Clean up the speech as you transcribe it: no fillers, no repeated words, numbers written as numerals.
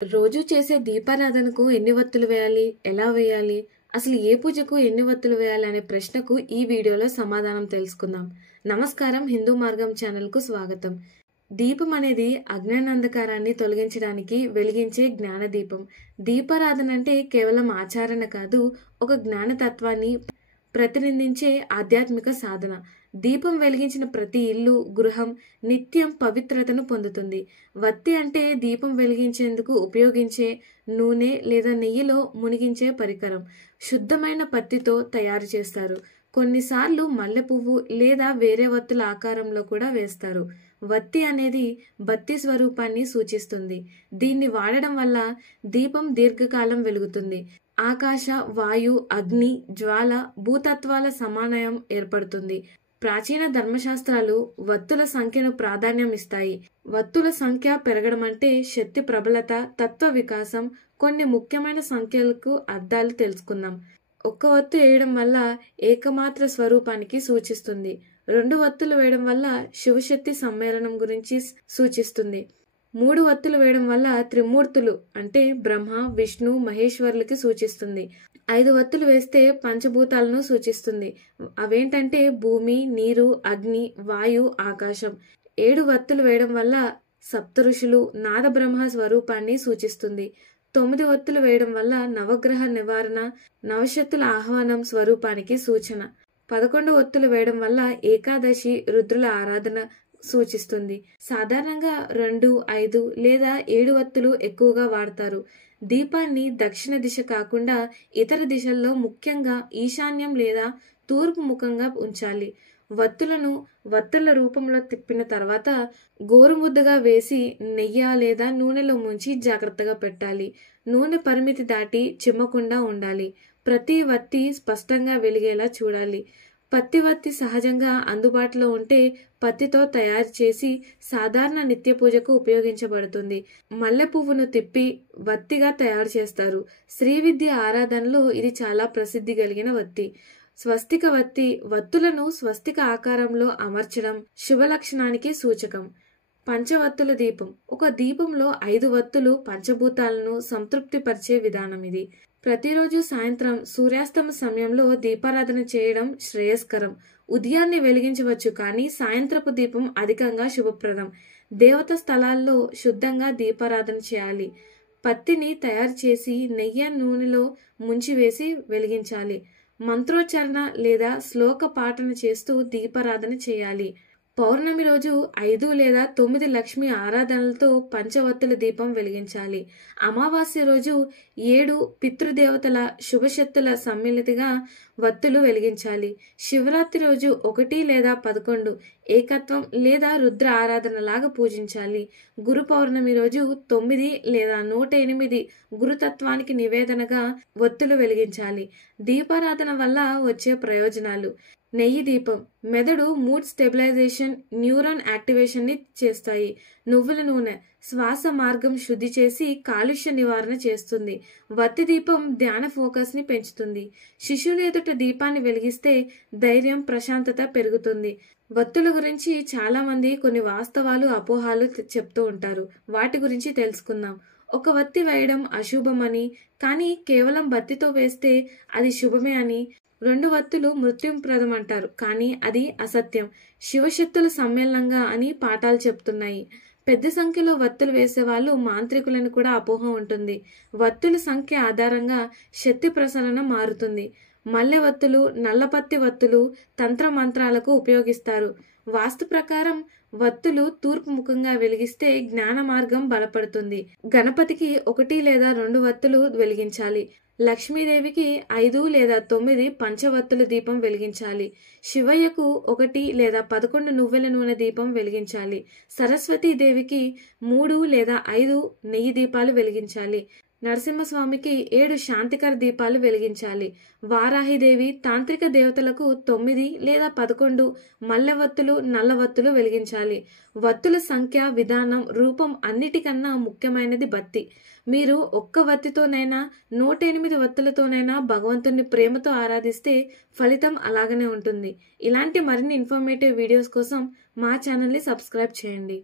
రోజు చేసే దీపారాధనకు ఎన్ని వత్తులు వేయాలి? ఎలా వేయాలి? అసలు ఏ పూజకు ఎన్ని వత్తులు వేయాలి అనే ప్రశ్నకు ఈ వీడియోలో సమాధానం తెలుసుకుందాం. నమస్కారం, హిందూ మార్గం ఛానల్కు స్వాగతం. దీపం అనేది అజ్ఞానాంధకారాన్ని తొలగించడానికి వెలిగించే జ్ఞాన దీపం. దీపారాధన అంటే కేవలం ఆచరణ కాదు, ఒక జ్ఞానతత్వాన్ని ప్రతినిధించే ఆధ్యాత్మిక సాధన. దీపం వెలిగించిన ప్రతి ఇల్లు, గృహం నిత్యం పవిత్రతను పొందుతుంది. వత్తి అంటే దీపం వెలిగించేందుకు ఉపయోగించే నూనె లేదా నెయ్యిలో మునిగించే పరికరం. శుద్ధమైన పత్తితో తయారు చేస్తారు. కొన్నిసార్లు మల్లె పువ్వు లేదా వేరే వత్తుల ఆకారంలో కూడా వేస్తారు. వత్తి అనేది బత్తి స్వరూపాన్ని సూచిస్తుంది. దీన్ని వాడడం వల్ల దీపం దీర్ఘకాలం వెలుగుతుంది. ఆకాశ, వాయు, అగ్ని, జ్వాల, భూతత్వాల సమన్వయం ఏర్పడుతుంది. ప్రాచీన ధర్మశాస్త్రాలు వత్తుల సంఖ్యను ప్రాధాన్యం ఇస్తాయి. వత్తుల సంఖ్య పెరగడం అంటే శక్తి ప్రబలత, తత్వ వికాసం. కొన్ని ముఖ్యమైన సంఖ్యలకు అర్థాలు తెలుసుకుందాం. ఒక్క వత్తు వేయడం వల్ల ఏకమాత్ర స్వరూపానికి సూచిస్తుంది. 2 వత్తులు వేయడం వల్ల శివశక్తి సమ్మేళనం గురించి సూచిస్తుంది. 3 వత్తులు వేయడం వల్ల త్రిమూర్తులు అంటే బ్రహ్మ, విష్ణు, మహేశ్వరులకి సూచిస్తుంది. 5 వత్తులు వేస్తే పంచభూతాలను సూచిస్తుంది. అవేంటంటే భూమి, నీరు, అగ్ని, వాయు, ఆకాశం. 7 వత్తులు వేయడం వల్ల సప్త ఋషులు, నాద బ్రహ్మ స్వరూపాన్ని సూచిస్తుంది. 9 వత్తులు వేయడం వల్ల నవగ్రహ నివారణ, నవశక్తుల ఆహ్వానం స్వరూపానికి సూచన. 11 వత్తులు వేయడం వల్ల ఏకాదశి, రుద్రుల ఆరాధన సూచిస్తుంది. సాధారణంగా 2, 5 లేదా 7 వత్తులు ఎక్కువగా వాడతారు. దీపాన్ని దక్షిణ దిశ కాకుండా ఇతర దిశల్లో, ముఖ్యంగా ఈశాన్యం లేదా తూర్పు ముఖంగా ఉంచాలి. వత్తులను వత్తుల రూపంలో తిప్పిన తర్వాత గోరుముద్దగా వేసి నెయ్యి లేదా నూనెలో ముంచి జాగ్రత్తగా పెట్టాలి. నూనె పరిమితి దాటి చిమ్మకుండా ఉండాలి. ప్రతి వత్తి స్పష్టంగా వెలిగేలా చూడాలి. పత్తి వత్తి సహజంగా అందుబాటులో ఉంటే పత్తితో తయారు చేసి సాధారణ నిత్య పూజకు ఉపయోగించబడుతుంది. మల్లె పువ్వును తిప్పి వత్తిగా తయారు చేస్తారు. శ్రీ విద్య ఆరాధనలో ఇది చాలా ప్రసిద్ధి కలిగిన వత్తి. స్వస్తిక వత్తి వత్తులను స్వస్తిక ఆకారంలో అమర్చడం శుభలక్షణానికి సూచకం. పంచవత్తుల దీపం. ఒక దీపంలో 5 వత్తులు పంచభూతాలను సంతృప్తిపరిచే విధానం ఇది. ప్రతిరోజు సాయంత్రం సూర్యాస్తమ సమయంలో దీపారాధన చేయడం శ్రేయస్కరం. ఉదయాన్నే వెలిగించవచ్చు, కానీ సాయంత్రపు దీపం అధికంగా శుభప్రదం. దేవత స్థలాల్లో శుద్ధంగా దీపారాధన చేయాలి. పత్తిని తయారు చేసి నెయ్యి, నూనెలో ముంచివేసి వెలిగించాలి. మంత్రోచ్చారణ లేదా శ్లోక పాఠన చేస్తూ దీపారాధన చేయాలి. పౌర్ణమి రోజు 5 లేదా 9 లక్ష్మి ఆరాధనలతో పంచవత్తుల దీపం వెలిగించాలి. అమావాస్య రోజు 7 పితృదేవతల శుభశక్తుల సమ్మిళితిగా వత్తులు వెలిగించాలి. శివరాత్రి రోజు 1 లేదా 11 ఏకత్వం లేదా రుద్ర ఆరాధన లాగా పూజించాలి. గురు పౌర్ణమి రోజు 9 లేదా 108 గురుతత్వానికి నివేదనగా వత్తులు వెలిగించాలి. దీపారాధన వల్ల వచ్చే ప్రయోజనాలు. నెయ్యి దీపం మెదడు మూడ్ స్టెబిలైజేషన్, న్యూరాన్ యాక్టివేషన్ ని చేస్తాయి. నువ్వుల నూనె శ్వాస మార్గం శుద్ధి చేసి కాలుష్య నివారణ చేస్తుంది. వత్తి దీపం ధ్యాన ఫోకస్ ని పెంచుతుంది. శిశువుల ఎదుట దీపాన్ని వెలిగిస్తే ధైర్యం, ప్రశాంతత పెరుగుతుంది. వత్తుల గురించి చాలా మంది కొన్ని వాస్తవాలు, అపోహాలు చెప్తూ ఉంటారు. వాటి గురించి తెలుసుకుందాం. ఒక వత్తి వేయడం అశుభమని, కానీ కేవలం బత్తితో వేస్తే అది శుభమే అని. 2 వత్తులు మృత్యుప్రదం అంటారు, కానీ అది అసత్యం. శివశక్తుల సమ్మేళనంగా అని పాఠాలు చెప్తున్నాయి. పెద్ద సంఖ్యలో వత్తులు వేసేవాళ్ళు మాంత్రికులను కూడా అపోహ ఉంటుంది. వత్తుల సంఖ్య ఆధారంగా శక్తి ప్రసరణ మారుతుంది. మల్లె వత్తులు, నల్లపత్తి వత్తులు తంత్ర మంత్రాలకు ఉపయోగిస్తారు. వాస్తు ప్రకారం వత్తులు తూర్పు ముఖంగా వెలిగిస్తే జ్ఞాన మార్గం బలపడుతుంది. గణపతికి 1 లేదా 2 వత్తులు వెలిగించాలి. లక్ష్మీదేవికి 5 లేదా 9 పంచవత్తుల దీపం వెలిగించాలి. శివయ్యకు 1 లేదా 11 నువ్వుల నూనె దీపం వెలిగించాలి. సరస్వతీదేవికి 3 లేదా 5 నెయ్యి దీపాలు వెలిగించాలి. నరసింహస్వామికి 7 శాంతికర దీపాలు వెలిగించాలి. వారాహిదేవి, తాంత్రిక దేవతలకు 9 లేదా 11 మల్లెవత్తులు, నల్లవత్తులు వెలిగించాలి. వత్తుల సంఖ్య, విధానం, రూపం అన్నిటికన్నా ముఖ్యమైనది బత్తి. మీరు ఒక్క వత్తితోనైనా 108 వత్తులతోనైనా భగవంతుని ప్రేమతో ఆరాధిస్తే ఫలితం అలాగనే ఉంటుంది. ఇలాంటి మరిన్ని ఇన్ఫర్మేటివ్ వీడియోస్ కోసం మా ఛానల్ని సబ్స్క్రైబ్ చేయండి.